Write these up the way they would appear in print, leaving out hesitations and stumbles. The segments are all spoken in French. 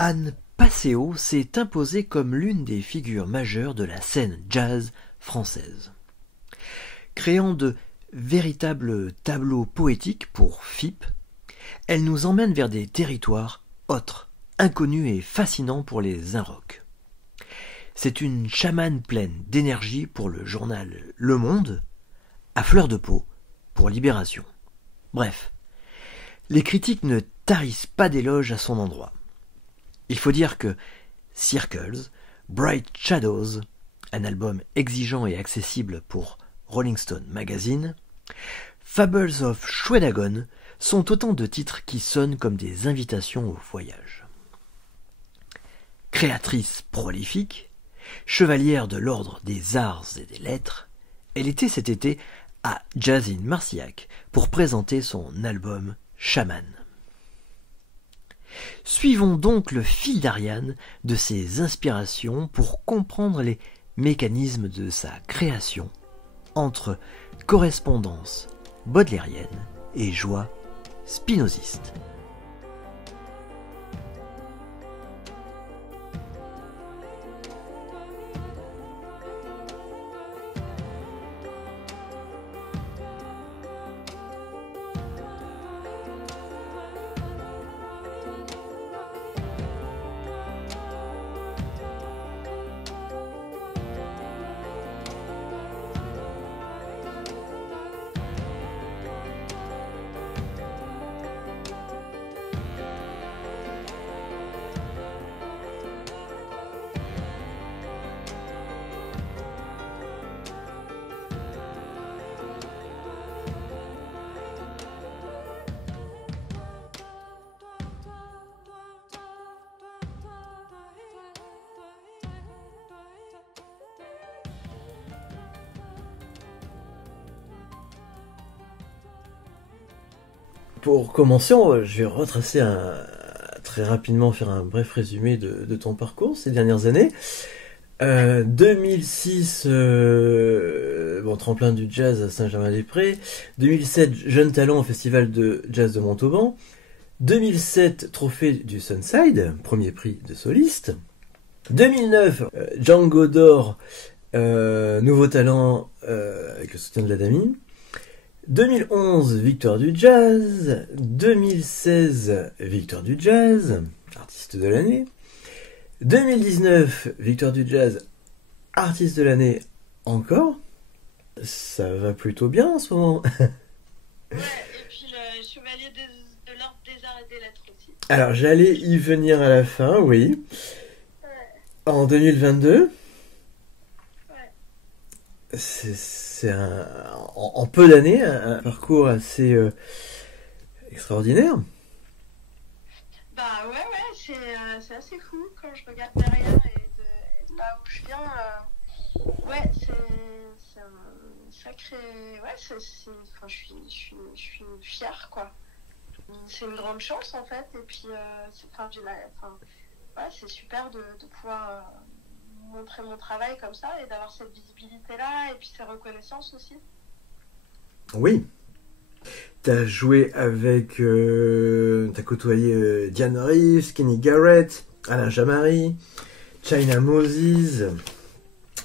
Anne Passeo s'est imposée comme l'une des figures majeures de la scène jazz française. Créant de véritables tableaux poétiques pour FIP, elle nous emmène vers des territoires autres, inconnus et fascinants pour les Inrocks. C'est une chamane pleine d'énergie pour le journal Le Monde, à fleur de peau pour Libération. Bref, les critiques ne tarissent pas d'éloges à son endroit. Il faut dire que Circles, Bright Shadows, un album exigeant et accessible pour Rolling Stone Magazine, Fables of Schwedagon sont autant de titres qui sonnent comme des invitations au voyage. Créatrice prolifique, chevalière de l'ordre des arts et des lettres, elle était cet été à Jazz in Marciac pour présenter son album Shaman. Suivons donc le fil d'Ariane de ses inspirations pour comprendre les mécanismes de sa création entre correspondance baudelairienne et joie spinoziste. Pour commencer, je vais retracer très rapidement, faire un bref résumé de ton parcours ces dernières années. 2006, tremplin du jazz à Saint-Germain-des-Prés. 2007, jeune talent au festival de jazz de Montauban. 2007, trophée du Sunside, premier prix de soliste. 2009, Django d'or, nouveau talent avec le soutien de l'Adami. 2011, victoire du jazz. 2016, victoire du jazz, artiste de l'année. 2019, victoire du jazz, artiste de l'année encore. Ça va plutôt bien en ce moment. Ouais, et puis le chevalier de l'ordre des arts et des lettres aussi. Alors j'allais y venir à la fin, oui. Ouais. En 2022. Ouais. C'est en peu d'années un parcours assez extraordinaire. Bah ouais, c'est assez fou quand je regarde derrière et de là où je viens. Ouais, c'est un sacré. Ouais, enfin, je suis fière, quoi. C'est une grande chance en fait, et puis c'est super de pouvoir montrer mon travail comme ça et d'avoir cette visibilité là et puis ces reconnaissances aussi. Oui. T'as joué avec, t'as côtoyé Diane Reeves, Kenny Garrett, Alain Jamari, China Moses,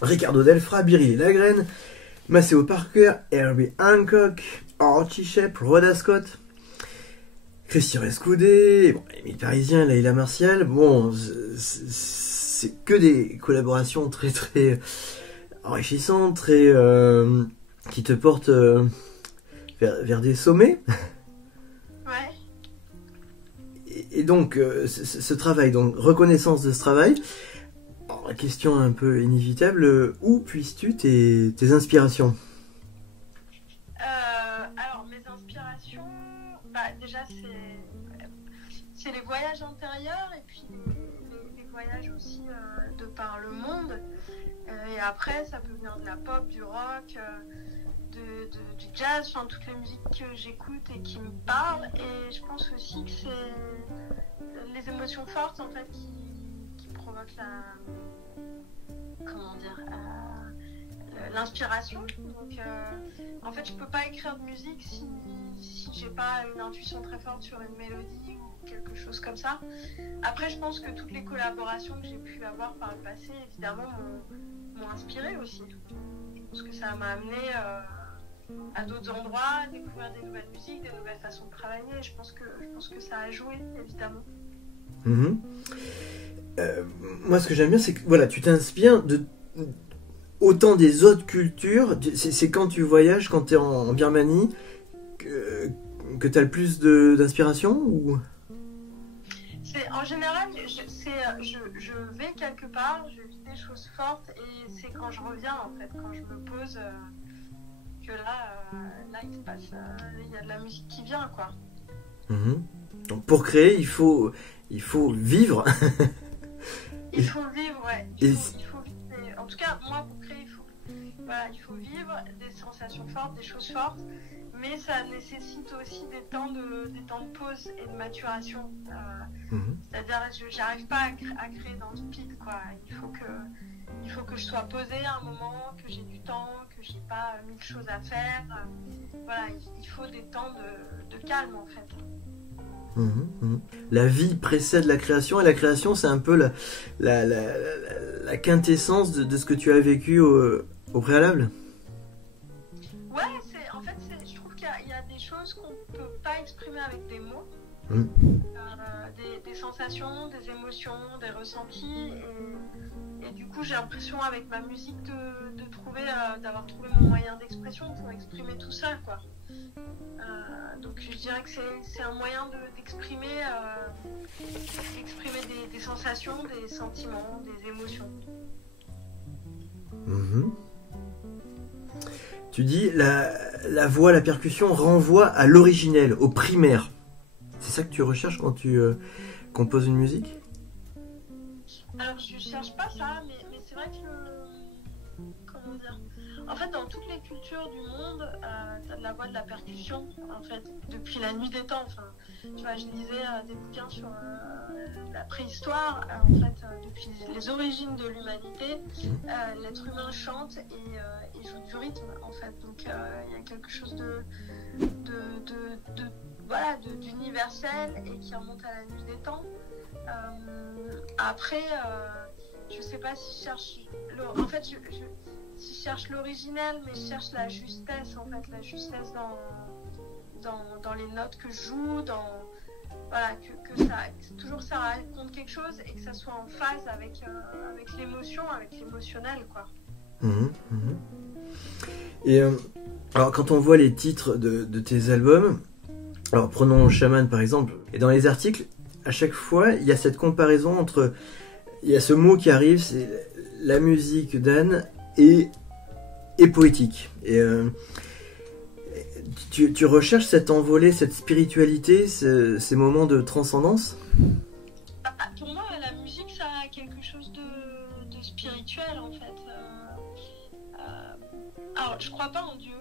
Ricardo Delfra, Biry Lagrène, Maceo Parker, Herbie Hancock, Archie Shepp, Rhoda Scott, Christian Escoudé, Émile Parisien, Leila Martial. Bon, c'est que des collaborations très très enrichissantes, très qui te portent vers des sommets. Ouais. Et donc ce travail, donc reconnaissance de ce travail. Alors, la question un peu inévitable, où puisses-tu tes inspirations? Alors mes inspirations, déjà c'est les voyages intérieurs et puis les voyages aussi de par le monde. Et après ça peut venir de la pop, du rock, du jazz, enfin toutes les musiques que j'écoute et qui me parlent. Et je pense aussi que c'est les émotions fortes en fait qui provoquent l'inspiration. Donc en fait je peux pas écrire de musique si j'ai pas une intuition très forte sur une mélodie quelque chose comme ça. Après, je pense que toutes les collaborations que j'ai pu avoir par le passé, évidemment, m'ont inspiré aussi. Je pense que ça m'a amené à d'autres endroits, découvrir des nouvelles musiques, des nouvelles façons de travailler. Je pense que ça a joué, évidemment. Mmh. Moi, ce que j'aime bien, c'est que voilà, tu t'inspires de autant des autres cultures. C'est quand tu voyages, quand tu es en Birmanie, que tu as le plus d'inspiration ou... En général, je vais quelque part, je vis des choses fortes et c'est quand je reviens, en fait, quand je me pose, que là il se passe, il y a de la musique qui vient, quoi. Mmh. Donc pour créer, il faut vivre. Il faut vivre, ouais. Il faut vivre. En tout cas, moi, pour créer, il faut vivre des sensations fortes, des choses fortes, mais ça nécessite aussi des temps de pause et de maturation. C'est-à-dire, j'arrive pas à créer dans le speed, quoi. Il faut que je sois posée à un moment, que j'ai du temps, que j'ai pas 1000 choses à faire. Voilà, il faut des temps de calme, en fait. La vie précède la création et la création c'est un peu la quintessence de ce que tu as vécu au préalable. Ouais, je trouve qu'il y a des choses qu'on peut pas exprimer avec des mots, des sensations, des émotions, des ressentis et du coup j'ai l'impression avec ma musique d'avoir trouvé mon moyen d'expression pour exprimer tout ça, quoi. Donc je dirais que c'est un moyen d'exprimer des sensations, des sentiments, des émotions. Tu dis la voix, la percussion renvoie à l'originel, au primaire. C'est ça que tu recherches quand tu composes une musique? Alors je cherche pas ça, mais c'est vrai que comment dire, en fait dans toutes les cultures du monde t'as de la voix, de la percussion en fait depuis la nuit des temps. Enfin tu vois, je lisais des bouquins sur la préhistoire, en fait depuis les origines de l'humanité, l'être humain chante et joue du rythme en fait, donc il y a quelque chose d'universel et qui remonte à la nuit des temps. Après, je sais pas si je cherche si je cherche l'original, mais je cherche la justesse en fait, la justesse dans les notes que je joue, voilà, que ça raconte quelque chose et que ça soit en phase avec l'émotion, avec l'émotionnel, quoi. Et alors quand on voit les titres de tes albums, alors prenons Shaman par exemple, et dans les articles à chaque fois il y a cette comparaison entre, il y a ce mot qui arrive, c'est la musique d'Anne est poétique, et tu recherches cette envolée, cette spiritualité, ces moments de transcendance? Pour moi la musique ça a quelque chose de spirituel en fait. Alors je crois pas en Dieu,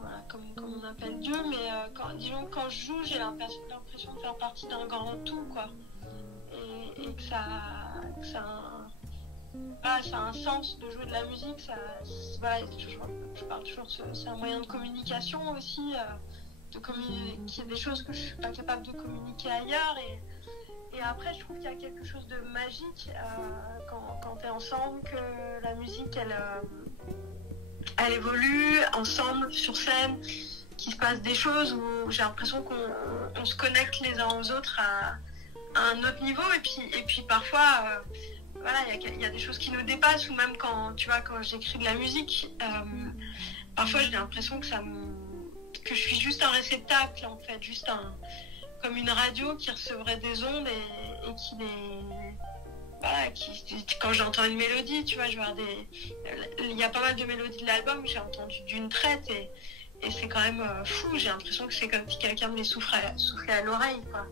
voilà, comme on appelle Dieu, mais quand je joue j'ai l'impression de faire partie d'un grand tout, quoi, et que ça a un sens de jouer de la musique. Voilà, je parle toujours c'est un moyen de communication aussi, de communiquer des choses que je suis pas capable de communiquer ailleurs, et après je trouve qu'il y a quelque chose de magique quand t'es ensemble, que la musique elle évolue ensemble sur scène, qu'il se passe des choses où j'ai l'impression qu'on se connecte les uns aux autres à un autre niveau, et puis parfois voilà, il y a des choses qui nous dépassent, ou même quand j'écris de la musique, parfois j'ai l'impression que je suis juste un réceptacle en fait, comme une radio qui recevrait des ondes et qui quand j'entends une mélodie, tu vois, il y a pas mal de mélodies de l'album que j'ai entendues d'une traite, et c'est quand même fou. J'ai l'impression que c'est comme si quelqu'un me les soufflait à l'oreille, quoi.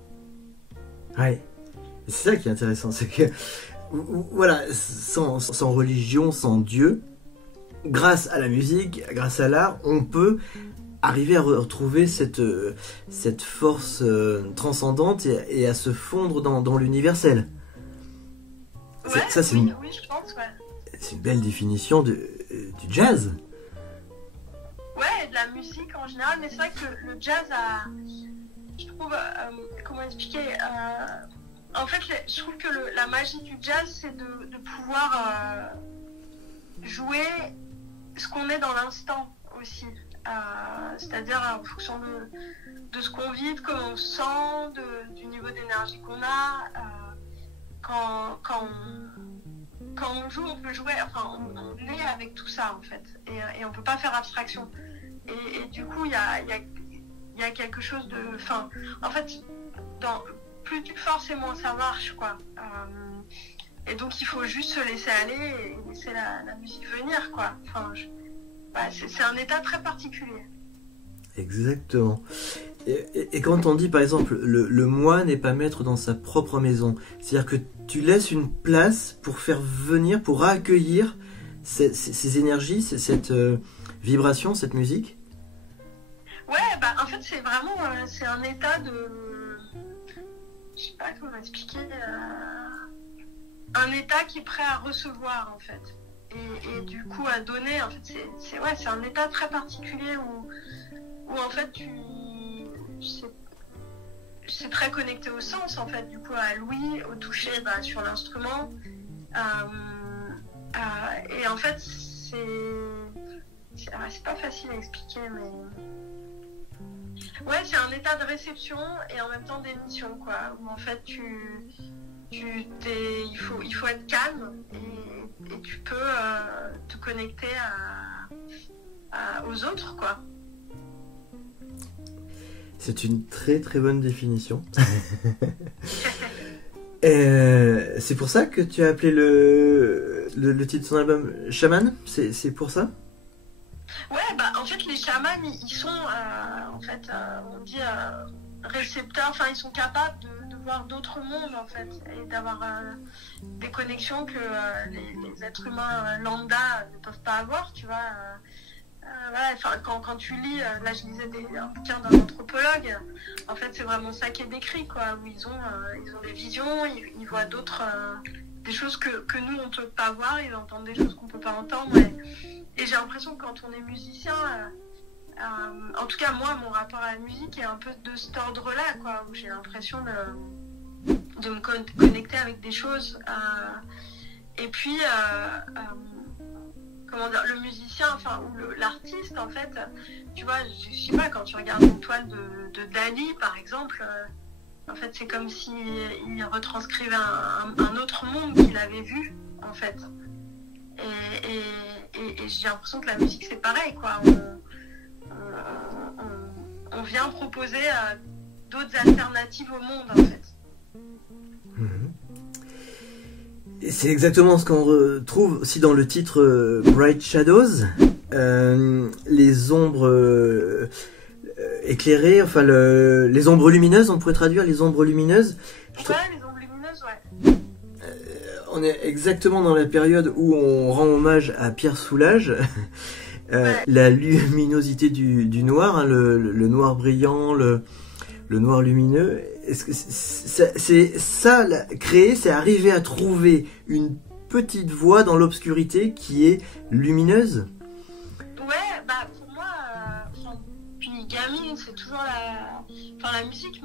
Ouais, c'est ça qui est intéressant, c'est que voilà, sans religion, sans Dieu, grâce à la musique, grâce à l'art, on peut arriver à retrouver cette force transcendante et à se fondre dans l'universel. Ouais, ça, c'est oui, je pense, ouais. C'est une belle définition du jazz. Ouais, et de la musique en général, mais c'est vrai que le jazz je trouve, comment expliquer, en fait, je trouve que la magie du jazz, c'est de pouvoir jouer ce qu'on est dans l'instant aussi. C'est-à-dire en fonction de ce qu'on vit, de comment on se sent, du niveau d'énergie qu'on a. Quand on joue, on peut jouer, enfin, on est avec tout ça, en fait. Et on peut pas faire abstraction. Et du coup, il y a quelque chose de... Enfin, en fait, plus tu forces et moins ça marche, quoi. Et donc, il faut juste se laisser aller et laisser la musique venir, quoi. Enfin, c'est un état très particulier. Exactement. Et quand on dit, par exemple, le moi n'est pas maître dans sa propre maison, c'est-à-dire que tu laisses une place pour faire venir, pour accueillir ces énergies, cette vibration, cette musique. Ouais, en fait, c'est vraiment c'est un état de... Je sais pas comment expliquer... un état qui est prêt à recevoir, en fait. Et du coup, à donner, en fait, c'est un état très particulier où en fait, c'est très connecté au sens, en fait, du coup, à l'ouïe, au toucher sur l'instrument. Et en fait, c'est pas facile à expliquer, mais... Ouais, c'est un état de réception et en même temps d'émission, quoi. Où en fait, il faut être calme et tu peux te connecter aux autres, quoi. C'est une très très bonne définition. C'est pour ça que tu as appelé le titre de son album Shaman, c'est pour ça? Ouais, en fait, les chamans, ils sont, en fait, on dit récepteurs, enfin, ils sont capables de voir d'autres mondes, en fait, et d'avoir des connexions que les êtres humains lambda ne peuvent pas avoir, tu vois. Voilà, quand tu lis, là je lisais un bouquin d'un anthropologue, en fait c'est vraiment ça qui est décrit, quoi, où ils ont des visions, ils voient des choses que nous on peut pas voir, ils entendent des choses qu'on peut pas entendre, et j'ai l'impression que quand on est musicien, en tout cas moi mon rapport à la musique est un peu de cet ordre-là, quoi, où j'ai l'impression de me connecter avec des choses, et puis comment dire, le musicien, enfin, ou l'artiste, en fait, tu vois, je sais pas, quand tu regardes une toile de Dali, par exemple, en fait, c'est comme s'il retranscrivait un autre monde qu'il avait vu, en fait. Et j'ai l'impression que la musique, c'est pareil, quoi. On vient proposer d'autres alternatives au monde, en fait. Et c'est exactement ce qu'on retrouve aussi dans le titre Bright Shadows, les ombres éclairées, enfin les ombres lumineuses, on pourrait traduire les ombres lumineuses. Ouais, les ombres lumineuses, ouais. On est exactement dans la période où on rend hommage à Pierre Soulages, Ouais. la luminosité du noir, hein, le noir brillant, le noir lumineux. Est-ce que c'est ça, créer, c'est arriver à trouver une petite voie dans l'obscurité qui est lumineuse? Ouais, pour moi, puis gamine, c'est toujours la musique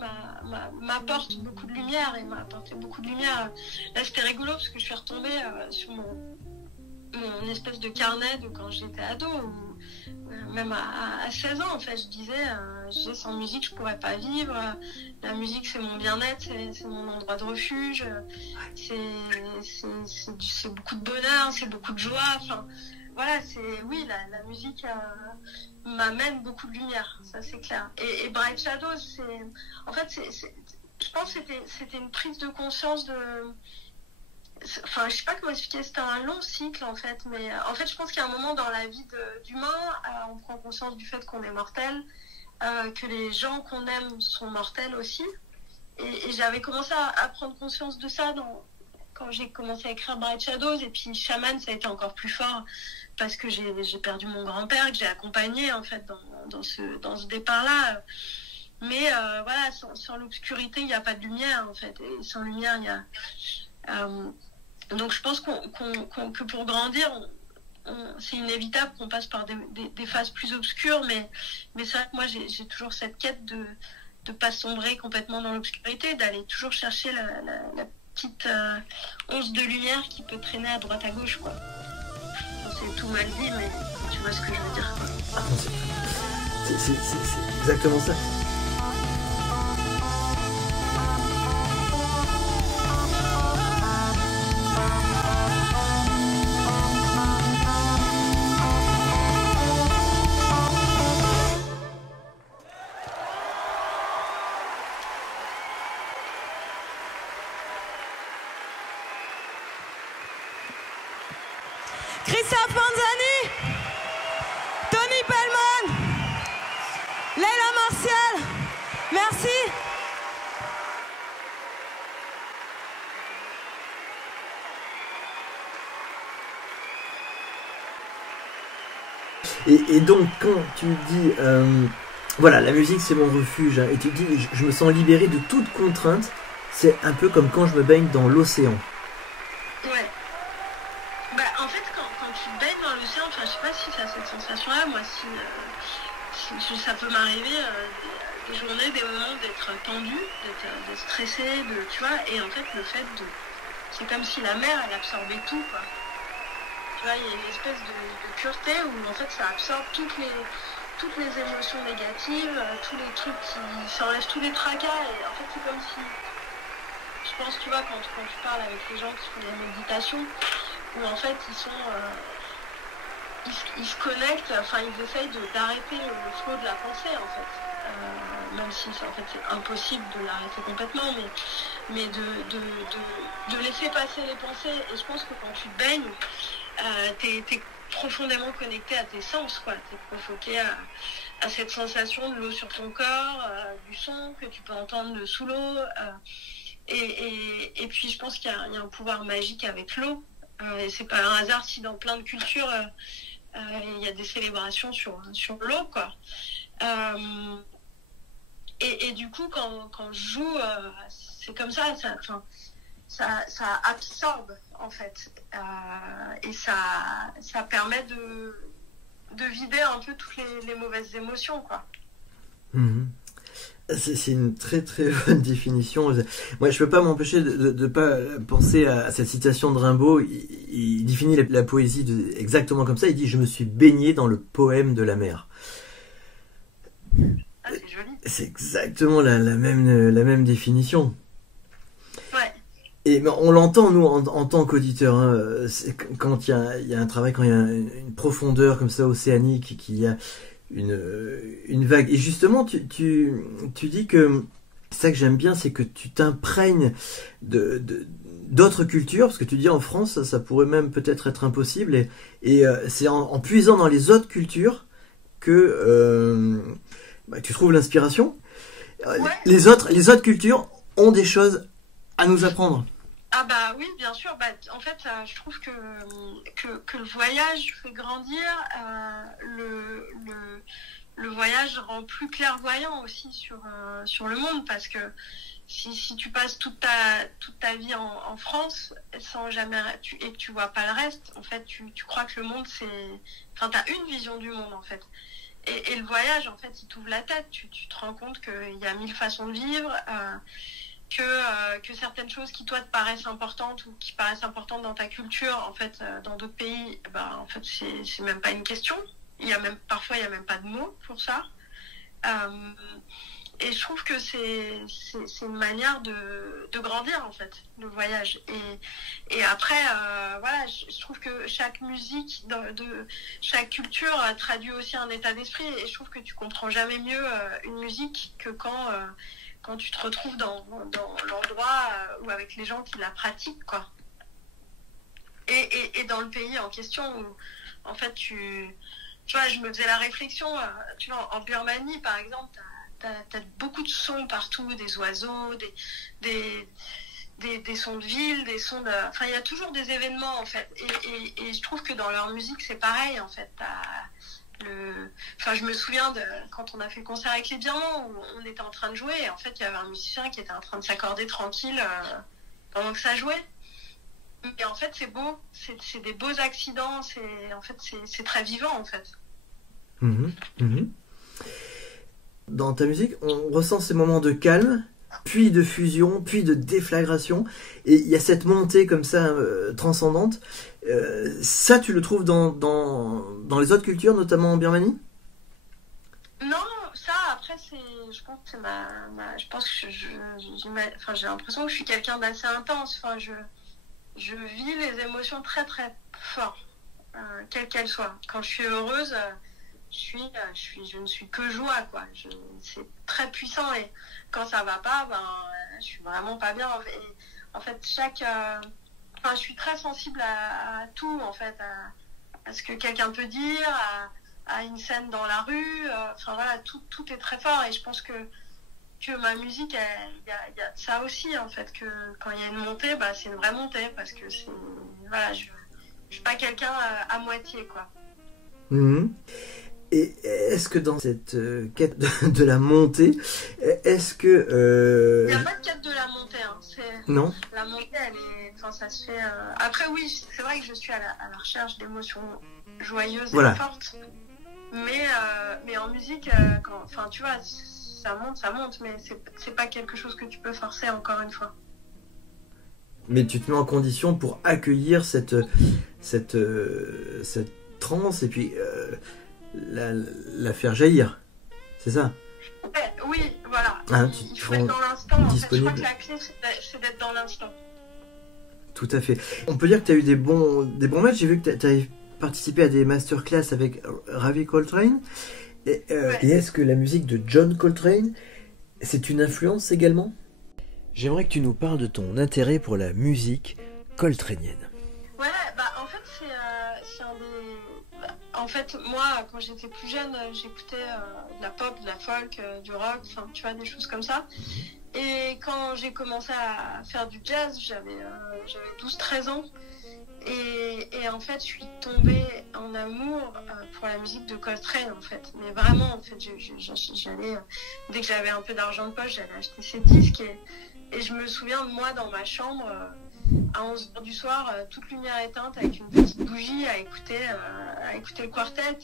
m'apporte beaucoup de lumière et m'a apporté beaucoup de lumière. Là, c'était rigolo parce que je suis retombée sur mon espèce de carnet de quand j'étais ado, même à 16 ans, en fait, je disais, sans musique, je pourrais pas vivre. La musique, c'est mon bien-être, c'est mon endroit de refuge, c'est beaucoup de bonheur, c'est beaucoup de joie. Enfin, voilà, oui, la musique m'amène beaucoup de lumière, ça c'est clair. Et Bright Shadows, en fait, je pense que c'était une prise de conscience de... Enfin, je sais pas comment expliquer, c'était un long cycle en fait, mais en fait je pense qu'il y a un moment dans la vie d'humain, on prend conscience du fait qu'on est mortel, que les gens qu'on aime sont mortels aussi, et j'avais commencé à prendre conscience de ça quand j'ai commencé à écrire Bright Shadows, et puis Shaman ça a été encore plus fort parce que j'ai perdu mon grand-père que j'ai accompagné en fait dans ce départ-là. Mais voilà, sans l'obscurité il n'y a pas de lumière en fait, et sans lumière il y a... donc je pense que pour grandir, c'est inévitable qu'on passe par des phases plus obscures, mais c'est vrai que moi j'ai toujours cette quête pas sombrer complètement dans l'obscurité, d'aller toujours chercher la petite once de lumière qui peut traîner à droite à gauche, quoi. Enfin, c'est tout mal dit, mais tu vois ce que je veux dire, quoi. Ah, c'est exactement ça. Christophe Manzani, Tony Pellman, Leila Martial, merci. Et donc quand tu dis voilà, la musique c'est mon refuge, hein, et tu dis je me sens libéré de toute contrainte, c'est un peu comme quand je me baigne dans l'océan. Ouais. Bah, en fait, quand tu te baignes dans l'océan, enfin, je sais pas si tu as cette sensation-là, moi, si ça peut m'arriver des journées, des moments d'être tendu, d'être stressé, tu vois, et en fait, le fait de... C'est comme si la mer, elle absorbait tout, quoi. Tu vois, il y a une espèce de pureté où, en fait, ça absorbe toutes les émotions négatives, tous les trucs ça enlève tous les tracas, et en fait, c'est comme si... Je pense, tu vois, quand tu parles avec les gens qui font de la méditation, où en fait ils sont ils se connectent, enfin ils essayent d'arrêter le flot de la pensée, en fait, même si en fait c'est impossible de l'arrêter complètement, mais de laisser passer les pensées. Et je pense que quand tu te baignes, t'es profondément connecté à tes sens, quoi. T'es provoqué à cette sensation de l'eau sur ton corps, du son que tu peux entendre sous l'eau, et puis je pense qu'il y a un pouvoir magique avec l'eau. Et c'est pas un hasard si dans plein de cultures il y a des célébrations sur l'eau, quoi. Et du coup, quand je joue, c'est comme ça absorbe, en fait. Et ça permet de vider un peu toutes les mauvaises émotions, quoi. Mmh. C'est une très très bonne définition. Moi, je peux pas m'empêcher de pas penser à cette citation de Rimbaud. Il définit la poésie exactement comme ça. Il dit: je me suis baigné dans le poème de la mer. Ah, c'est joli. C'est exactement la même définition. Ouais. Et on l'entend, nous, en tant qu'auditeurs, hein, quand il y a un travail, quand il y a une profondeur comme ça océanique, qu'il y a une vague. Et justement, tu dis que ça que j'aime bien, c'est que tu t'imprègnes d'autres cultures, parce que tu dis en France, ça pourrait même peut-être être impossible, et c'est en puisant dans les autres cultures que tu trouves l'inspiration. Ouais. Les autres cultures ont des choses à nous apprendre. Ah bah oui, bien sûr. Bah, en fait, je trouve que le voyage fait grandir. Le voyage rend plus clairvoyant aussi sur le monde, parce que si tu passes toute ta vie en France sans jamais et que tu vois pas le reste, en fait, tu crois que le monde t'as une vision du monde, en fait. Et le voyage, en fait, il t'ouvre la tête. Tu te rends compte qu'il y a 1000 façons de vivre. Que certaines choses qui toi te paraissent importantes ou qui paraissent importantes dans ta culture, en fait, dans d'autres pays, en fait, c'est même pas une question. Parfois, il y a même pas de mots pour ça. Et je trouve que c'est une manière de grandir, en fait, le voyage. Et après, voilà, je trouve que chaque musique de chaque culture traduit aussi un état d'esprit. Et je trouve que tu comprends jamais mieux une musique que quand tu te retrouves dans l'endroit ou avec les gens qui la pratiquent, quoi. Et dans le pays en question où, en fait, tu vois, je me faisais la réflexion, tu vois, en Birmanie, par exemple, t'as beaucoup de sons partout, des oiseaux, des sons de ville, des sons de... Enfin, il y a toujours des événements, en fait. Et je trouve que dans leur musique, c'est pareil, en fait. Enfin, je me souviens quand on a fait le concert avec les Birmans, où on était en train de jouer, et en fait, il y avait un musicien qui était en train de s'accorder tranquille pendant que ça jouait. Et en fait, c'est beau, c'est des beaux accidents, c'est très vivant, en fait. Mmh, mmh. dans ta musique, on ressent ces moments de calme, puis de fusion, puis de déflagration, et il y a cette montée comme ça transcendante. Ça, tu le trouves dans les autres cultures, notamment en Birmanie? Non, ça, après, je pense que c'est je pense que enfin, j'ai l'impression que je suis quelqu'un d'assez intense. Enfin, je vis les émotions très, très fort, quelles qu'elles soient. Quand je suis heureuse, je ne suis que joie, quoi. C'est très puissant, et quand ça va pas, je suis vraiment pas bien. Et, en fait, enfin, je suis très sensible à tout, en fait, à ce que quelqu'un peut dire, à une scène dans la rue. Enfin voilà, tout est très fort, et je pense que ma musique, il y a ça aussi, en fait, que quand il y a une montée, c'est une vraie montée, parce que voilà, je suis pas quelqu'un à moitié, quoi. Mmh. Et est-ce que dans cette quête de la montée, est-ce que... Il n'y a pas de quête de la montée, hein. Non. La montée, enfin, ça se fait... Après, oui, c'est vrai que je suis à la recherche d'émotions joyeuses et Voilà. fortes. Mais en musique, enfin, tu vois, ça monte, mais c'est pas quelque chose que tu peux forcer, encore une fois. Mais tu te mets en condition pour accueillir cette transe, et puis la faire jaillir. C'est ça? Ouais, oui, voilà. Ah, il faut être dans l'instant. En fait. Je disponible. crois que la clé, c'est d'être dans l'instant. Tout à fait. On peut dire que tu as eu des bons matchs. J'ai vu que tu as participé à des masterclass avec Ravi Coltrane. Et, Ouais. et est-ce que la musique de John Coltrane, c'est une influence également? J'aimerais que tu nous parles de ton intérêt pour la musique coltranienne. Ouais, en fait, c'est un des... En fait, moi, quand j'étais plus jeune, j'écoutais de la pop, de la folk, du rock, enfin, tu vois, des choses comme ça. Et quand j'ai commencé à faire du jazz, j'avais 12-13 ans. Et en fait, je suis tombée en amour pour la musique de Coltrane, en fait. Mais vraiment, en fait, j'allais, dès que j'avais un peu d'argent de poche, j'allais acheter ses disques. Et je me souviens de moi dans ma chambre, à 11h du soir, toute lumière éteinte, avec une petite bougie, à écouter le quartet,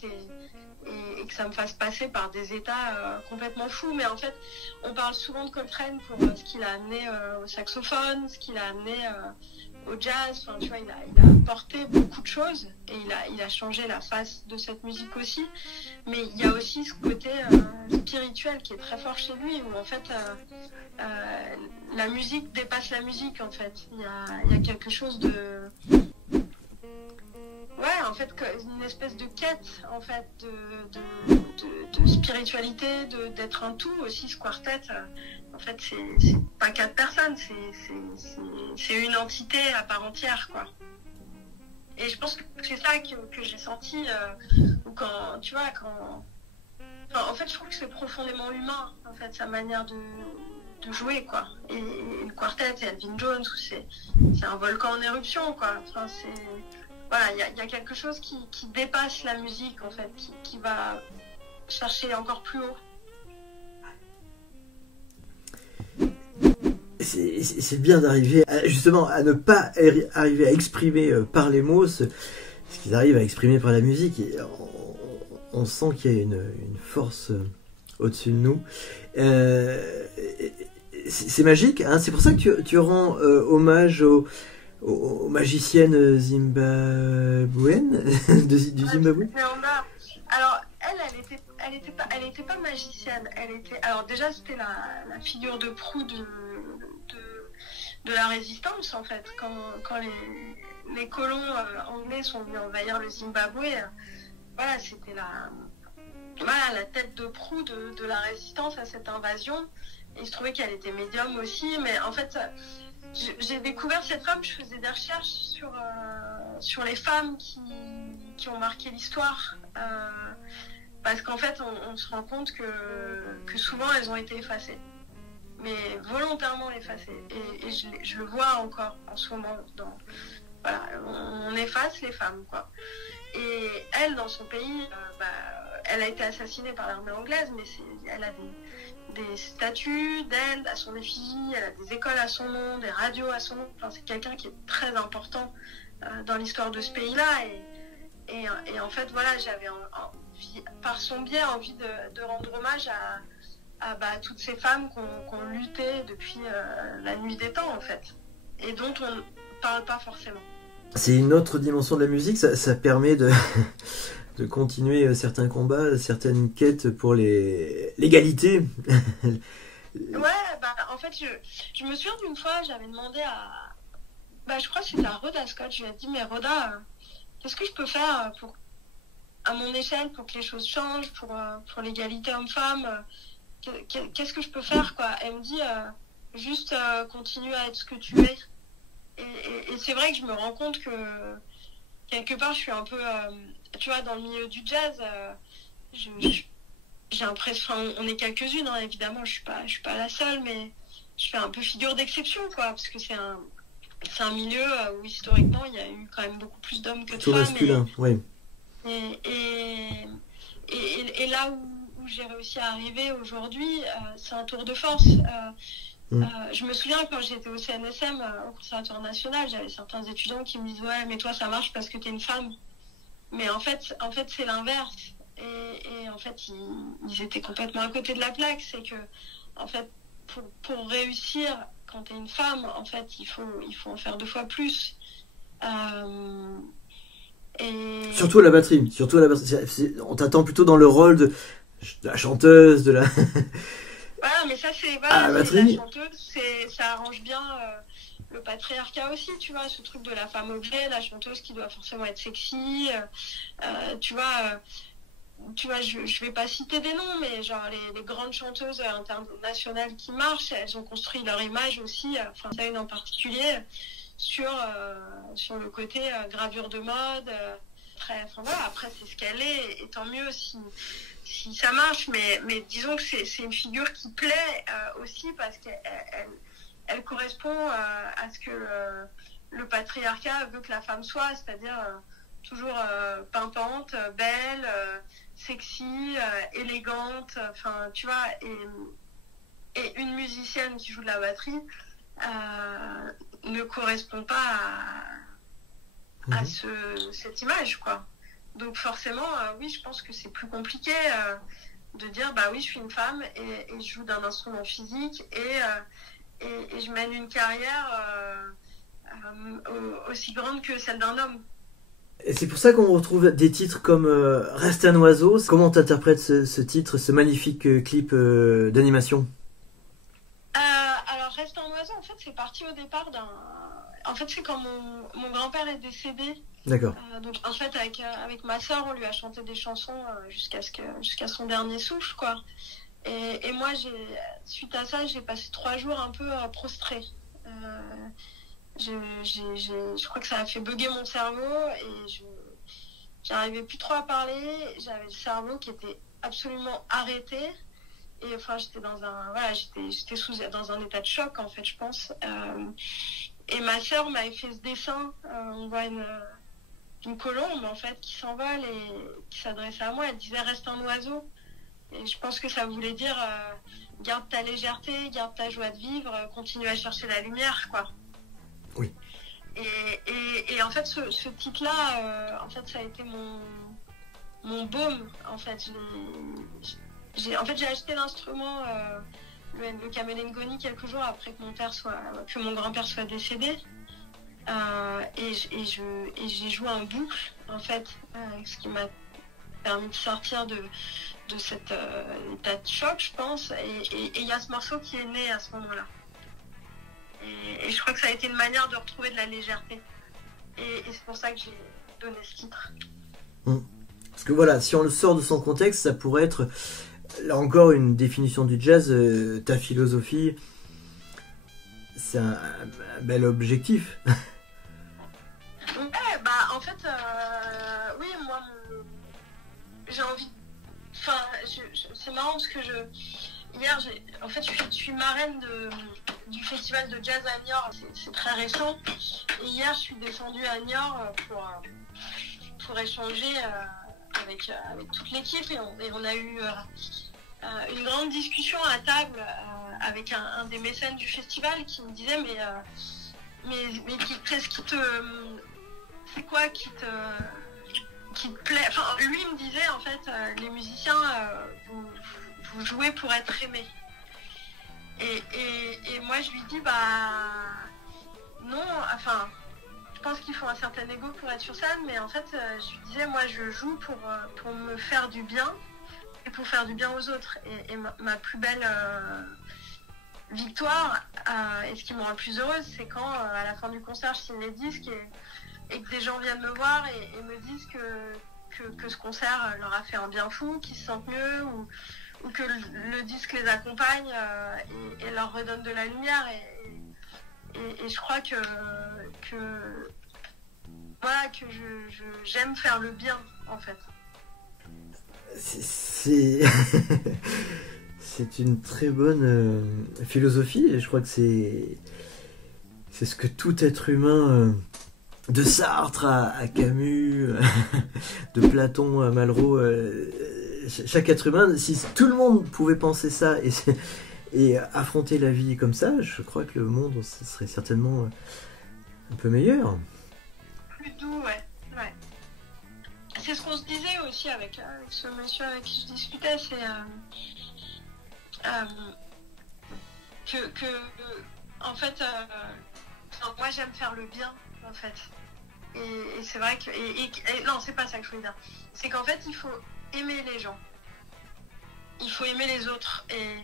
et que ça me fasse passer par des états complètement fous. Mais en fait, on parle souvent de Coltrane pour ce qu'il a amené au saxophone, ce qu'il a amené au jazz. Enfin, tu vois, il a apporté beaucoup de choses, et il a changé la face de cette musique aussi. Mais il y a aussi ce côté spirituel qui est très fort chez lui, où en fait la musique dépasse la musique, en fait. Il y a quelque chose de... Ouais, en fait, une espèce de quête, en fait, de spiritualité, d'être un tout aussi. Ce quartet, en fait, c'est pas 4 personnes, c'est une entité à part entière, quoi. Et je pense que c'est ça que j'ai senti, quand, tu vois, enfin, en fait, je trouve que c'est profondément humain, en fait, sa manière de jouer, quoi. Et le quartet, et Elvin Jones, c'est un volcan en éruption, quoi. Enfin, voilà, il y a quelque chose qui dépasse la musique, en fait, qui va chercher encore plus haut. C'est bien d'arriver justement à ne pas arriver à exprimer par les mots ce qu'ils arrivent à exprimer par la musique. Et on sent qu'il y a une force au-dessus de nous. C'est magique, hein. C'est pour ça que tu rends hommage aux magiciennes zimbabwéennes du Zimbabwe. Alors, elle était pas magicienne. Alors déjà, c'était la figure de proue de la résistance, en fait. Quand les colons anglais sont venus envahir le Zimbabwe, voilà, c'était la tête de proue de la résistance à cette invasion. Et il se trouvait qu'elle était médium aussi, mais en fait, j'ai découvert cette femme. Je faisais des recherches sur les femmes qui ont marqué l'histoire, parce qu'en fait, on se rend compte que souvent elles ont été effacées, mais volontairement effacées. Et je le vois encore en ce moment. Voilà, on efface les femmes, quoi. Et elle, dans son pays, elle a été assassinée par l'armée anglaise, mais elle a des statues d'elle à son effigie, elle a des écoles à son nom, des radios à son nom. Enfin, c'est quelqu'un qui est très important dans l'histoire de ce pays-là. Et en fait, voilà, j'avais par son biais envie de rendre hommage toutes ces femmes qui ont lutté depuis la nuit des temps, en fait, et dont on ne parle pas forcément. C'est une autre dimension de la musique, ça permet de continuer certains combats, certaines quêtes pour l'égalité. Ouais, en fait, je me souviens d'une fois, j'avais demandé je crois que c'était à Rhoda Scott, je lui ai dit, mais Rhoda, qu'est-ce que je peux faire à mon échelle pour que les choses changent, pour l'égalité homme-femme, qu'est-ce que je peux faire, quoi. Elle me dit, juste continue à être ce que tu es. Et c'est vrai que je me rends compte que quelque part je suis un peu tu vois, dans le milieu du jazz, j'ai l'impression, on est quelques-unes, hein, évidemment, je suis pas la seule, mais je fais un peu figure d'exception, quoi, parce que c'est un milieu où historiquement il y a eu quand même beaucoup plus d'hommes que de femmes. Masculin, oui. Et là où j'ai réussi à arriver aujourd'hui, c'est un tour de force. Je me souviens quand j'étais au CNSM, au Conservatoire National, j'avais certains étudiants qui me disaient, ouais, mais toi ça marche parce que t'es une femme. Mais en fait c'est l'inverse. Et en fait ils étaient complètement à côté de la plaque. C'est que en fait pour réussir quand t'es une femme, en fait il faut en faire 2 fois plus. Surtout à la batterie. On t'attend plutôt dans le rôle de la chanteuse, de la... Voilà, mais ça c'est la chanteuse, ça arrange bien le patriarcat aussi, tu vois, ce truc de la femme objet, la chanteuse qui doit forcément être sexy, tu vois, je vais pas citer des noms, mais genre les grandes chanteuses internationales qui marchent, elles ont construit leur image aussi, ça une en particulier, sur le côté gravure de mode. Après c'est ce qu'elle est, et tant mieux si ça marche, mais disons que c'est une figure qui plaît aussi parce qu'elle correspond à ce que le patriarcat veut que la femme soit, c'est-à-dire toujours pimpante, belle, sexy, élégante, enfin tu vois, et une musicienne qui joue de la batterie ne correspond pas à cette image, quoi. Donc forcément, oui, je pense que c'est plus compliqué de dire, oui, je suis une femme et je joue d'un instrument physique et je mène une carrière aussi grande que celle d'un homme. Et c'est pour ça qu'on retrouve des titres comme Reste un oiseau. Comment tu interprètes ce titre, ce magnifique clip d'animation? Alors Reste un oiseau, en fait, c'est parti au départ en fait, c'est quand mon grand-père est décédé. D'accord. Donc en fait avec ma sœur on lui a chanté des chansons jusqu'à son dernier souffle, quoi. Et moi suite à ça j'ai passé 3 jours un peu prostrée. Je crois que ça a fait bugger mon cerveau et j'arrivais plus trop à parler. J'avais le cerveau qui était absolument arrêté et enfin j'étais dans dans un état de choc, en fait, je pense. Et ma sœur m'avait fait ce dessin. On voit une colombe, en fait, qui s'envole et qui s'adressait à moi. Elle disait « Reste un oiseau ». Et je pense que ça voulait dire garde ta légèreté, garde ta joie de vivre, continue à chercher la lumière, quoi. Oui. Et en fait, ce titre-là, en fait, ça a été mon baume. En fait, j'ai acheté l'instrument, le Kamelengoni, quelques jours après que mon grand-père soit décédé. Et j'ai joué en boucle, en fait, ce qui m'a permis de sortir de cet état de choc, je pense. Et il y a ce morceau qui est né à ce moment-là. Et je crois que ça a été une manière de retrouver de la légèreté. Et c'est pour ça que j'ai donné ce titre. Parce que voilà, si on le sort de son contexte, ça pourrait être, là encore, une définition du jazz, ta philosophie. C'est un bel objectif. En fait, oui, moi, j'ai envie. Enfin, c'est marrant parce que hier, je suis marraine du festival de jazz à Niort. C'est très récent. Et hier, je suis descendue à Niort pour échanger avec toute l'équipe. Et on a eu une grande discussion à table avec un des mécènes du festival qui me disait mais qu'est-ce qui te... C'est quoi qui te plaît? Enfin, lui me disait, en fait, les musiciens, vous vous jouez pour être aimé. Et moi je lui dis non, enfin je pense qu'il faut un certain ego pour être sur scène, mais en fait je lui disais moi je joue pour me faire du bien et pour faire du bien aux autres. Et ma plus belle victoire et ce qui me rend le plus heureuse, c'est quand à la fin du concert je signe les disques et que des gens viennent me voir et me disent que ce concert leur a fait un bien fou, qu'ils se sentent mieux ou que le disque les accompagne et leur redonne de la lumière. Et je crois que j'aime faire le bien, en fait. C'est une très bonne philosophie, et je crois que c'est ce que tout être humain, de Sartre à Camus, de Platon à Malraux, chaque être humain, si tout le monde pouvait penser ça et affronter la vie comme ça, je crois que le monde serait certainement un peu meilleur. Plus doux, ouais. C'est ce qu'on se disait aussi avec ce monsieur avec qui je discutais, c'est en fait, moi j'aime faire le bien, en fait. Et c'est vrai que... non, c'est pas ça que je voulais dire. C'est qu'en fait, il faut aimer les gens. Il faut aimer les autres. Et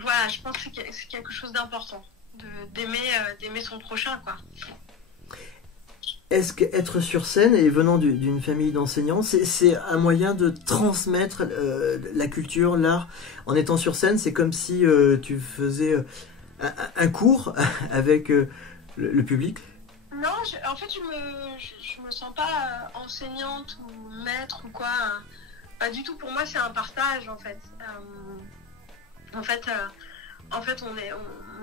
voilà, je pense que c'est quelque chose d'important. D'aimer son prochain, quoi. Est-ce qu'être sur scène et venant d'une famille d'enseignants, c'est un moyen de transmettre la culture, l'art en étant sur scène? C'est comme si tu faisais un cours avec le public? Non, en fait, je me sens pas enseignante ou maître ou quoi. Pas du tout. Pour moi, c'est un partage, en fait. En fait, on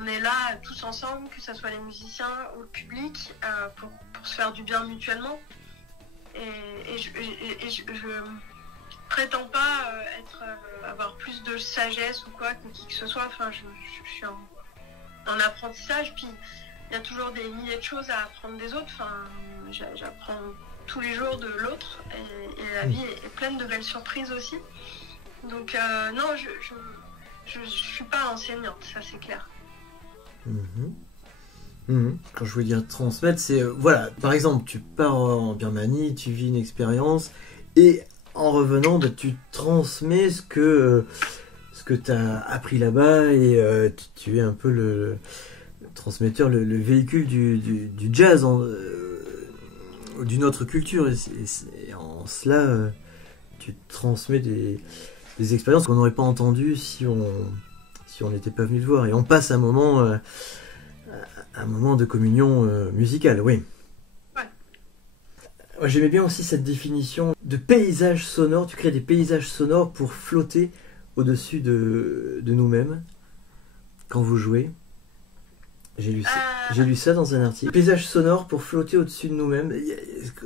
est là tous ensemble, que ce soit les musiciens ou le public, pour se faire du bien mutuellement. Et je prétends pas avoir plus de sagesse ou quoi que qui que ce soit. Enfin, je suis en apprentissage, puis il y a toujours des milliers de choses à apprendre des autres. Enfin, j'apprends tous les jours de l'autre et la vie est pleine de belles surprises aussi. Donc non, je suis pas enseignante, ça c'est clair. Quand je veux dire transmettre, c'est voilà, par exemple, tu pars en Birmanie, tu vis une expérience et en revenant, tu transmets ce que tu as appris là-bas et tu es un peu le transmetteur, le véhicule du jazz d'une autre culture et en cela tu transmets des expériences qu'on n'aurait pas entendues si on n'était pas venu te voir, et on passe un moment de communion musicale, oui. Ouais. J'aimais bien aussi cette définition de paysage sonore. Tu crées des paysages sonores pour flotter au-dessus de nous-mêmes quand vous jouez. J'ai lu ça dans un article. Paysage sonore pour flotter au-dessus de nous-mêmes,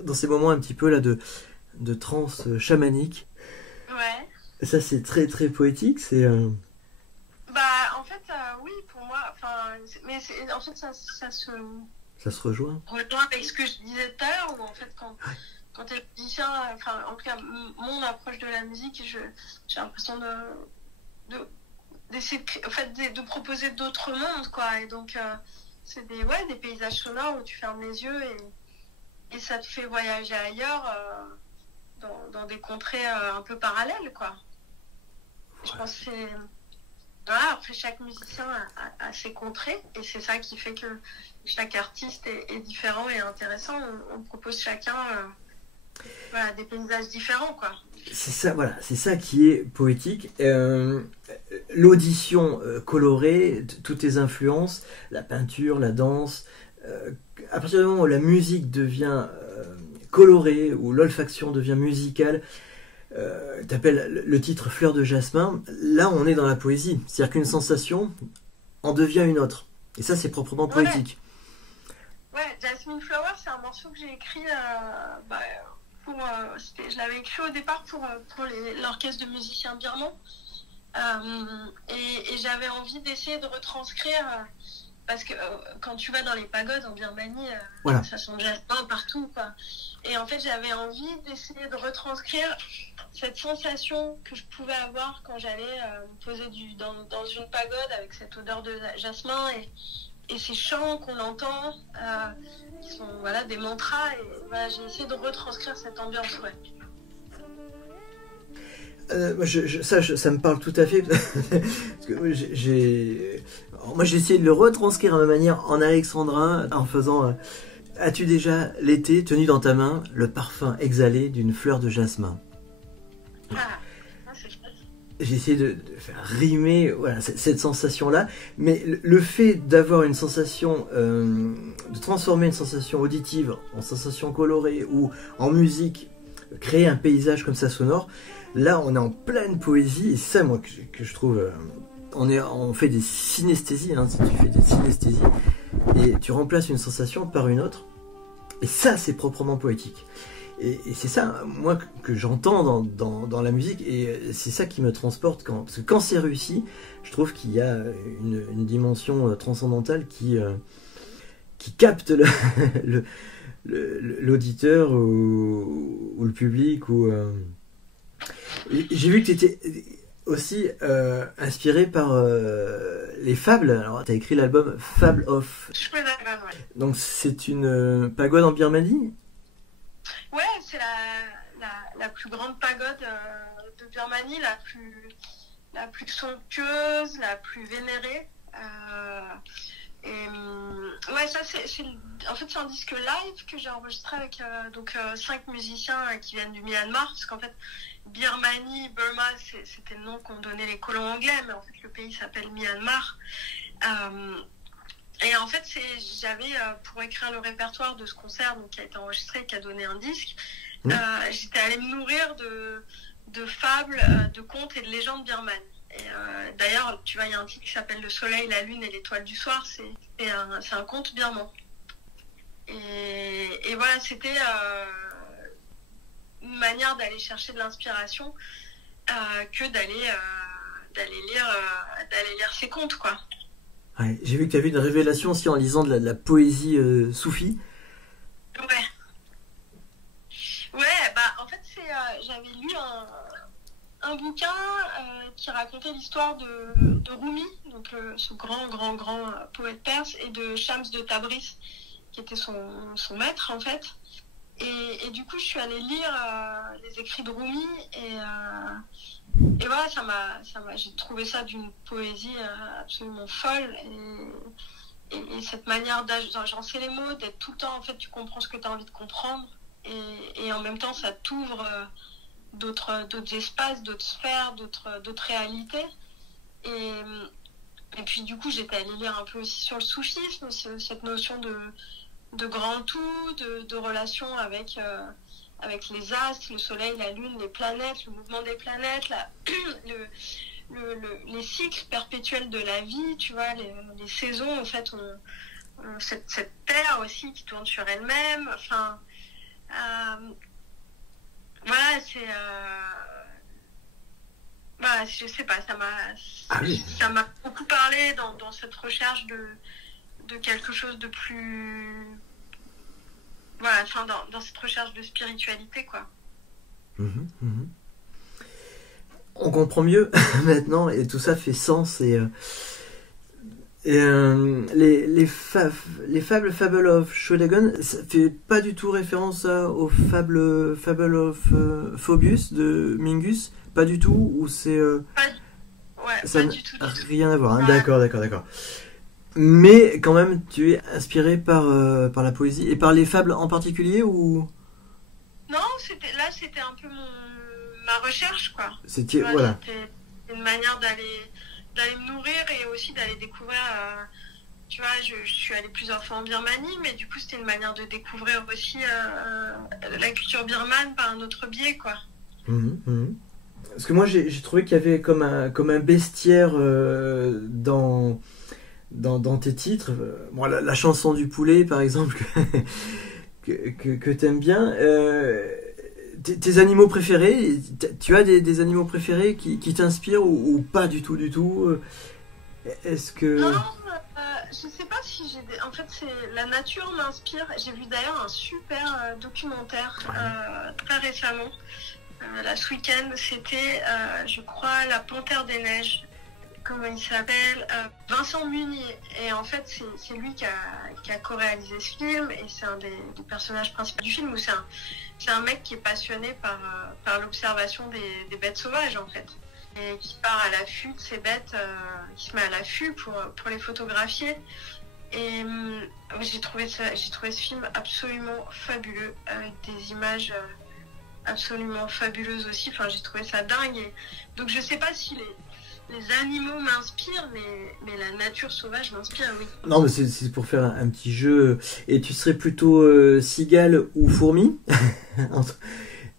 dans ces moments un petit peu là de transe chamanique. Ouais. Ça, c'est très très poétique. C'est en fait, oui, pour moi. Mais en fait, ça se rejoint avec ce que je disais tout à l'heure, où en fait, quand tu es musicien, en tout cas, mon approche de la musique, j'ai l'impression d'essayer de proposer d'autres mondes, quoi. Et donc, c'est des paysages sonores où tu fermes les yeux et ça te fait voyager ailleurs, dans des contrées un peu parallèles, quoi. Je pense que c'est... Voilà, après, chaque musicien a ses contrées, et c'est ça qui fait que chaque artiste est différent et intéressant. On propose chacun des paysages différents, quoi. C'est ça, voilà, c'est ça qui est poétique. L'audition colorée, toutes tes influences, la peinture, la danse, à partir du moment où la musique devient colorée, où l'olfaction devient musicale, t'appelles le titre Fleur de jasmin, là on est dans la poésie. C'est-à-dire qu'une sensation en devient une autre. Et ça, c'est proprement poétique. Ouais, Jasmine Flower, c'est un morceau que j'ai écrit je l'avais écrit au départ pour l'orchestre de musiciens birmans. Et j'avais envie d'essayer de retranscrire parce que quand tu vas dans les pagodes en Birmanie, voilà. ça sent jasmin partout, quoi. Et en fait, j'avais envie d'essayer de retranscrire cette sensation que je pouvais avoir quand j'allais me poser dans une pagode avec cette odeur de jasmin et ces chants qu'on entend, qui sont voilà, des mantras. Et voilà, j'ai essayé de retranscrire cette ambiance, ouais. Ça me parle tout à fait. Parce que moi, j'ai essayé de le retranscrire à ma manière en alexandrin en faisant as-tu déjà l'été tenu dans ta main le parfum exhalé d'une fleur de jasmin? C'est chouette. J'ai essayé de faire rimer voilà, cette sensation-là, mais le fait d'avoir une sensation, de transformer une sensation auditive en sensation colorée ou en musique, créer un paysage comme ça sonore, là on est en pleine poésie, et c'est ça moi que je trouve, on fait des synesthésies, hein, si tu fais des synesthésies, et tu remplaces une sensation par une autre, et ça c'est proprement poétique. Et c'est ça, moi, que j'entends dans la musique, et c'est ça qui me transporte, parce que quand c'est réussi, je trouve qu'il y a une dimension transcendantale qui capte l'auditeur ou le public. J'ai vu que tu étais aussi inspiré par les fables. Alors, tu as écrit l'album Fable of. Ouais. Donc, c'est une pagode en Birmanie? Ouais, c'est la plus grande pagode de Birmanie, la plus somptueuse, la plus vénérée. Ouais, ça en fait c'est un disque live que j'ai enregistré avec 5 musiciens qui viennent du Myanmar, parce qu'en fait Birmanie, Burma, c'était le nom qu'ont donné les colons anglais, mais en fait le pays s'appelle Myanmar. Et en fait, j'avais, pour écrire le répertoire de ce concert donc, qui a été enregistré, qui a donné un disque, j'étais allée me nourrir de fables, de contes et de légendes birmanes. Et d'ailleurs, tu vois, il y a un titre qui s'appelle Le soleil, la lune et l'étoile du soir, c'est un conte birman. Et voilà, c'était une manière d'aller chercher de l'inspiration que d'aller lire ces contes, quoi. Ouais, j'ai vu que tu avais une révélation aussi en lisant de la poésie soufie. Ouais, bah en fait j'avais lu un bouquin qui racontait l'histoire de Rumi, donc ce grand poète perse, et de Shams de Tabriz, qui était son maître en fait. Et du coup je suis allée lire les écrits de Rumi et voilà, j'ai trouvé ça d'une poésie absolument folle, et cette manière j'en sais les mots, d'être tout le temps, en fait, tu comprends ce que tu as envie de comprendre, et en même temps, ça t'ouvre d'autres espaces, d'autres sphères, d'autres réalités. Et puis, du coup, j'étais allée lire un peu aussi sur le soufisme, cette notion de grand tout, de relation avec les astres, le soleil, la lune, les planètes, le mouvement des planètes, les cycles perpétuels de la vie, tu vois, les saisons, en fait, cette terre aussi qui tourne sur elle-même. Enfin, voilà, voilà, je sais pas, ça m'a beaucoup parlé dans cette recherche de quelque chose de plus... Voilà, enfin, dans cette recherche de spiritualité, quoi. On comprend mieux maintenant, et tout ça fait sens. Et les fables Fable of Shodagon, ça fait pas du tout référence aux Fable of Phoebus de Mingus, pas du tout, ou c'est ça n'a rien à voir, hein. D'accord. Mais quand même, tu es inspiré par la poésie et par les fables en particulier, ou? Non, c'était un peu ma recherche, quoi. C'était une manière d'aller me nourrir et aussi d'aller découvrir. Tu vois, je suis allée plusieurs fois en Birmanie, mais du coup, c'était une manière de découvrir aussi la culture birmane par un autre biais, quoi. Parce que moi, j'ai trouvé qu'il y avait comme un bestiaire dans tes titres. Bon, la chanson du poulet, par exemple, que t'aimes bien. Tes animaux préférés, tu as des animaux préférés qui t'inspirent, ou pas du tout? Est-ce que... Non, je sais pas si j'ai des... En fait, la nature m'inspire. J'ai vu d'ailleurs un super documentaire très récemment. Là, ce week-end, c'était, je crois, La Panthère des Neiges. Comment il s'appelle, Vincent Munier. Et en fait, c'est lui qui a co-réalisé ce film, et c'est un des personnages principaux du film, où c'est un mec qui est passionné par l'observation des bêtes sauvages, en fait. Et qui part à l'affût de ces bêtes, qui se met à l'affût pour les photographier. Et j'ai trouvé ce film absolument fabuleux, avec des images absolument fabuleuses aussi. Enfin, j'ai trouvé ça dingue. Et donc, je sais pas si les animaux m'inspirent, mais la nature sauvage m'inspire, oui. Non, mais c'est pour faire un petit jeu. Et tu serais plutôt cigale ou fourmi?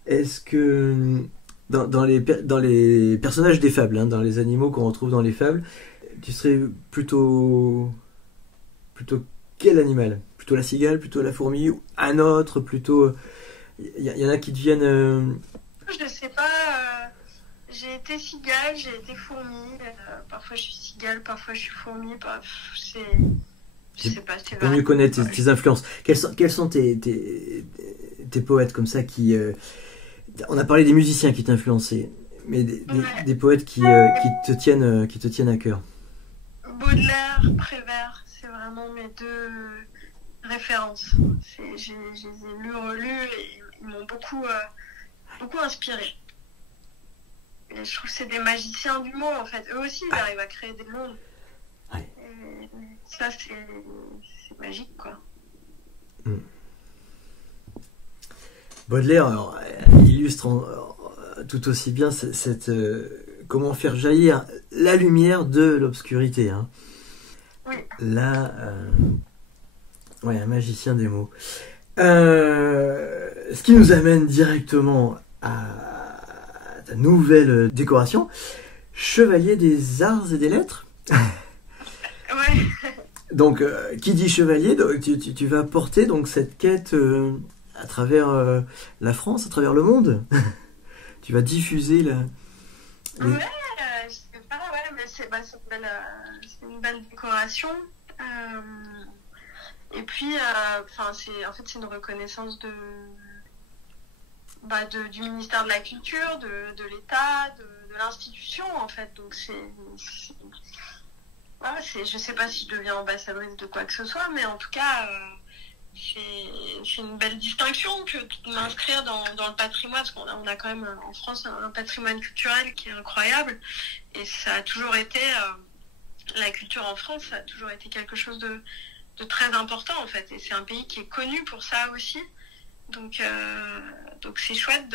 Est-ce que dans les personnages des fables, hein, dans les animaux qu'on retrouve dans les fables, tu serais plutôt quel animal? Plutôt la cigale, plutôt la fourmi, ou un autre, plutôt... Il y en a qui deviennent... Je sais pas... J'ai été cigale, j'ai été fourmi. Parfois je suis cigale, parfois je suis fourmi. Je sais pas, c'est pour mieux connaître tes influences. Quels sont tes poètes comme ça qui... on a parlé des musiciens qui t'influençaient, mais des poètes qui te tiennent à cœur. Baudelaire, Prévert, c'est vraiment mes deux références. Je les ai lus, relus, et ils m'ont beaucoup inspiré. Et je trouve que c'est des magiciens du mot, en fait. Eux aussi, ils arrivent à créer des mondes. Ouais. Et ça, c'est magique, quoi. Baudelaire, alors, illustre tout aussi bien comment faire jaillir la lumière de l'obscurité. Hein. Oui. Là, un magicien des mots. Ce qui nous amène directement à ta nouvelle décoration, chevalier des arts et des lettres. Ouais. Donc, qui dit chevalier, donc, tu vas porter donc cette quête à travers la France, à travers le monde. Tu vas diffuser la... Ouais, je sais pas, ouais, mais c'est une belle décoration. Et puis, c'est une reconnaissance du ministère de la Culture, de l'État, de l'institution, en fait. Donc, je sais pas si je deviens ambassadrice de quoi que ce soit, mais en tout cas, c'est une belle distinction que de m'inscrire dans le patrimoine, parce qu'on a quand même en France un patrimoine culturel qui est incroyable, et ça a toujours été, la culture en France, ça a toujours été quelque chose de très important, en fait, et c'est un pays qui est connu pour ça aussi. Donc c'est chouette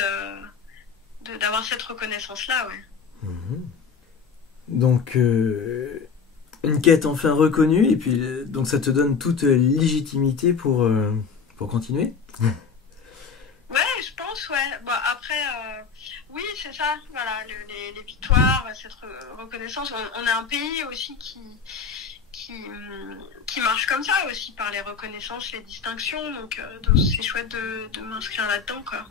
d'avoir cette reconnaissance-là, ouais. Donc, une quête enfin reconnue, et puis donc ça te donne toute légitimité pour continuer. Ouais, je pense, ouais. Bon, après, oui, c'est ça, voilà, les victoires, cette reconnaissance. On a un pays aussi qui marche comme ça aussi, par les reconnaissances, les distinctions, donc c'est chouette de m'inscrire là-dedans, quoi.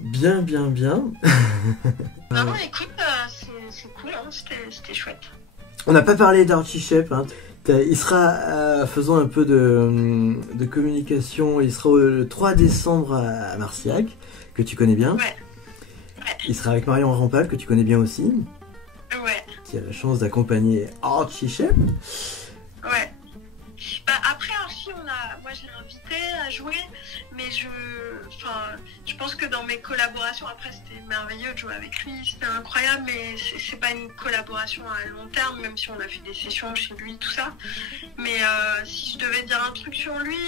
Bien. Non, écoute, c'est cool, hein, c'était chouette. On n'a pas parlé d'Archie Shepp, hein. Il sera, faisant un peu de communication, il sera le 3 décembre à Marciac, que tu connais bien. Ouais. Il sera avec Marion Rampal, que tu connais bien aussi. Ouais. Qui a la chance d'accompagner Archie Shepp. Ouais. Après Archie, moi je l'ai invité à jouer, mais je pense que dans mes collaborations, après c'était merveilleux de jouer avec lui, c'était incroyable, mais c'est pas une collaboration à long terme, même si on a fait des sessions chez lui, tout ça. Mais si je devais dire un truc sur lui,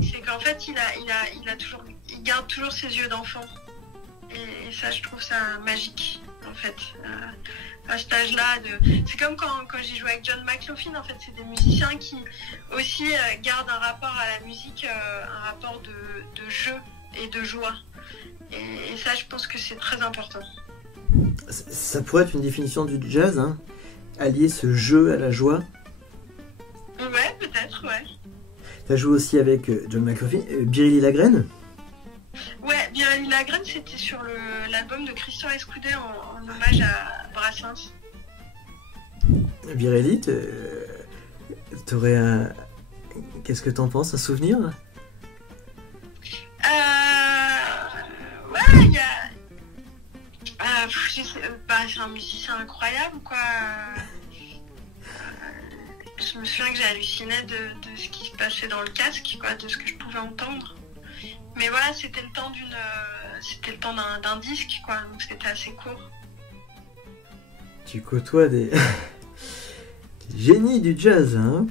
c'est qu'en fait il garde toujours ses yeux d'enfant. Et ça, je trouve ça magique, en fait. À cet âge-là, c'est comme quand j'ai joué avec John McLaughlin, en fait, c'est des musiciens qui aussi gardent un rapport à la musique, un rapport de jeu et de joie. Et ça, je pense que c'est très important. Ça pourrait être une définition du jazz, hein, allier ce jeu à la joie. Ouais, peut-être, ouais. T'as joué aussi avec John McLaughlin, Biréli Lagrène. Ouais, Biréli Lagrène, c'était sur l'album de Christian Escudé en hommage à Brassens. Virelli, t'aurais un... Qu'est-ce que t'en penses, un souvenir? Ouais, il y a... c'est un musicien incroyable, quoi. Je me souviens que j'ai halluciné de ce qui se passait dans le casque, quoi, de ce que je pouvais entendre. Mais voilà, c'était le temps d'un disque, quoi, donc c'était assez court. Tu côtoies des génies du jazz, hein?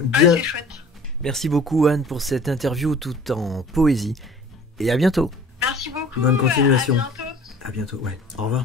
Bien. Ouais, c'est chouette. Merci beaucoup Anne pour cette interview tout en poésie. Et à bientôt. Merci beaucoup. Bonne continuation. À bientôt. À bientôt, ouais. Au revoir.